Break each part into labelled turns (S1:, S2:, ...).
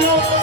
S1: বলো রাধা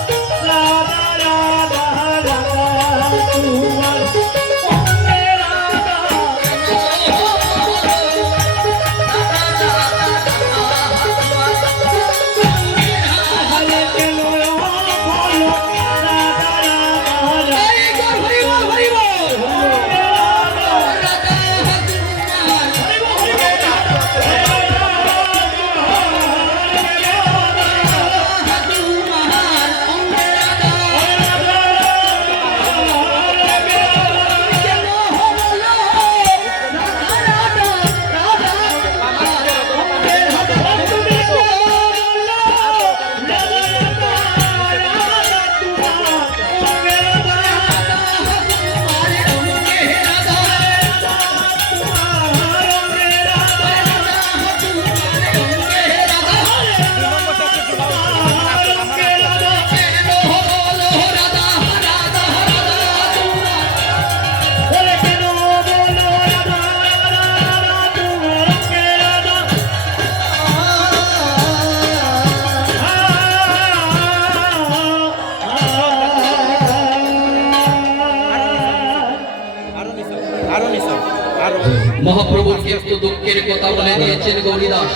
S2: মহাপ্রভু একটু দুঃখের কথা বলে দিয়েছেন গৌরীদাস।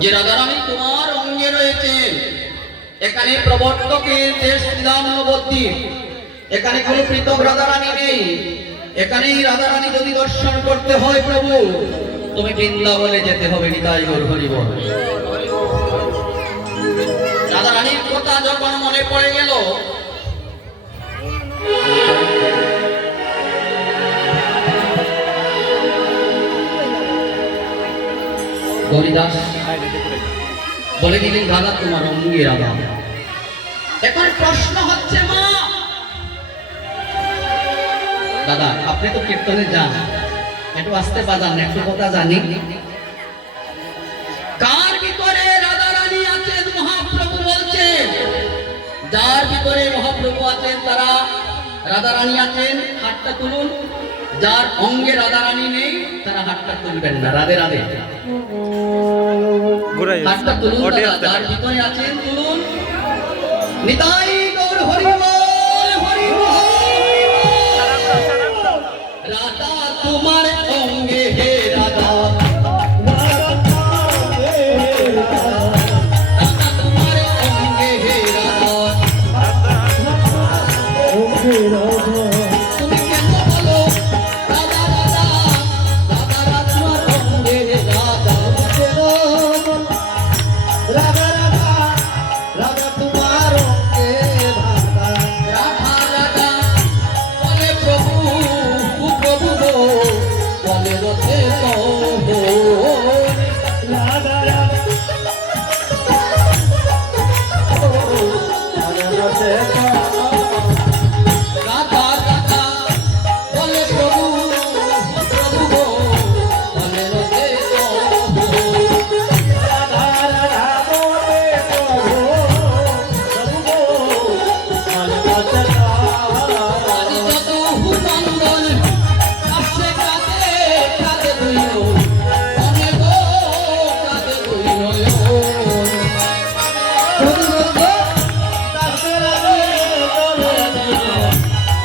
S2: যে রাধারানী তোমার অঙ্গে রয়েছেন, এখানে প্রবর্তকের দেশ শ্রীরাম এখানে কোনো পৃথক রাধারানী নেই। এখানেই রাধারানী যদি দর্শন করতে হয় প্রভু তুমি বৃন্দাবনে যেতে হবে নিতাই গৌর হরিব রাধারানীর কথা যখন মনে পড়ে গেল হরিদাস বলে দিলেন দাদা তোমার অঙ্গে রাধা এখন প্রশ্ন হচ্ছে মা! দাদা আপনি তো কীর্তনে যান। একটু আসতে বাজান একটু কথা জানি। কার ভিতরে রাধা রানী আছেন? মহাপ্রভু বলছেন। যার ভিতরে মহাপ্রভু আছেন তারা রাধা রানী আছেন। হাতটা তুলুন। যার অঙ্গে রাধা রানী নেই তারা হাতটা তুলবেন না। রাধে রাধে।
S3: হাটটা
S2: হাতটা তুলুন যার ভিতরে আছেন তুলুন। নিতাই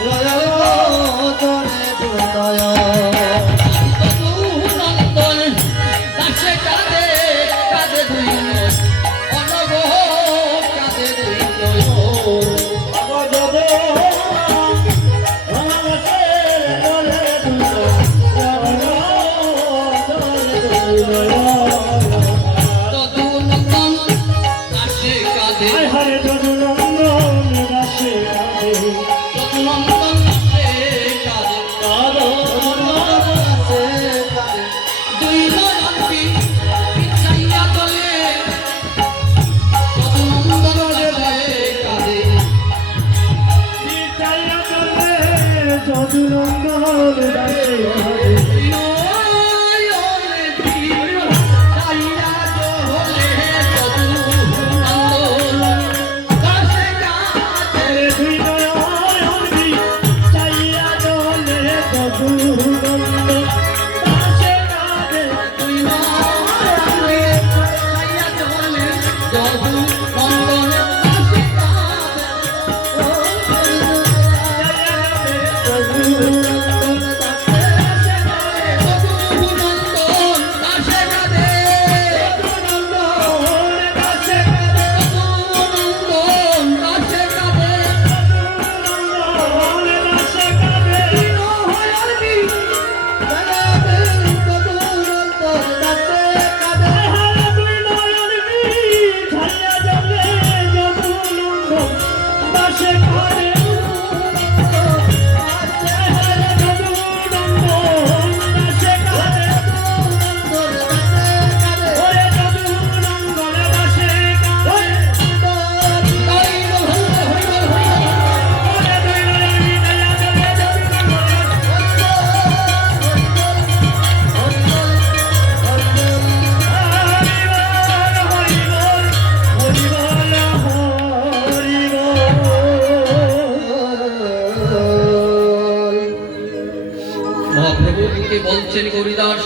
S1: Royal
S2: মহাপ্রভু কে বলছেন গৌরীদাস।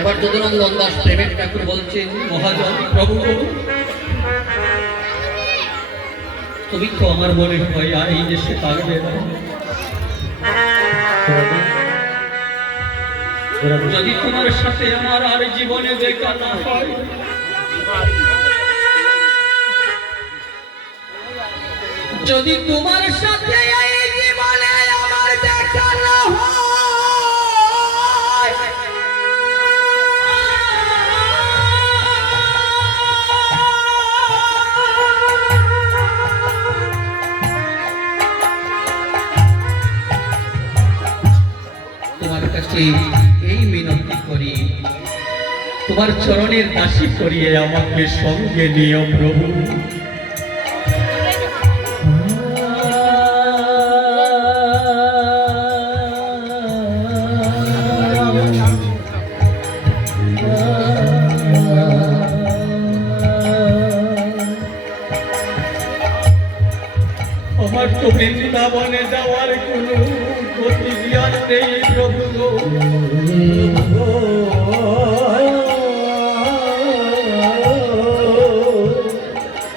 S2: এবার যদুনন্দন দাস প্রেমের ঠাকুর বলছেন, মহাজন, প্রভু, তুমি তো আমার মনে হয় আর এই দেশে থাকবে না। যদি তোমার সাথে আমার আর জীবনে দেখা না হয়, যদি তোমার সাথে তোমার চরণের দাসী করিয়ে আমাকে সঙ্গে নিও প্রভু। আমার তো বৃন্দাবনে যাওয়ার কোনো প্রভু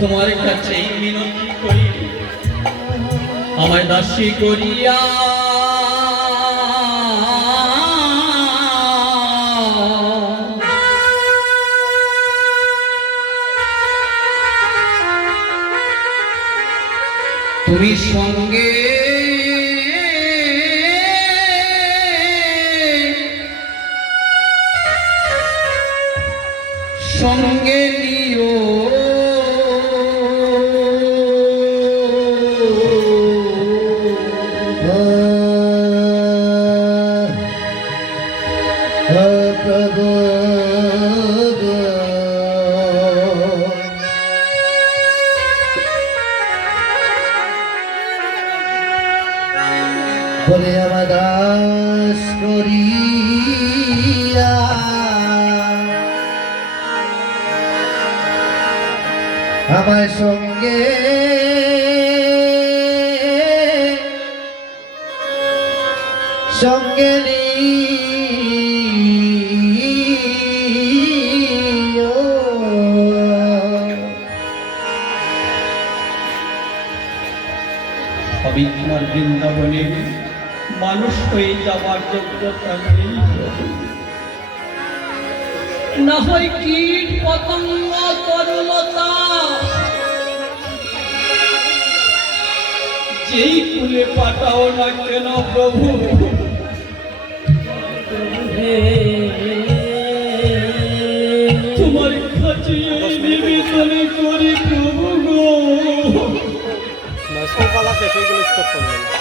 S2: তোমার কাছেই মিনতি করি। আমায় দাসী করিয়া তুমি সঙ্গে সঙ্গে নিও।
S4: বলে আমার দাস করিয়া। আমার সঙ্গে সঙ্গে
S2: তোমার বৃন্দাবনে মানুষ হয়ে যাওয়ার যোগ্যতা নেই। না হয় কীট পতঙ্গ, তরুলতা। যেই কুলে পাঠাও না কেন প্রভু? তোমার এই নিবেদনে করি প্রভু গো।
S3: সকাল শেষ হয়ে গেলে স্টপ করবেন।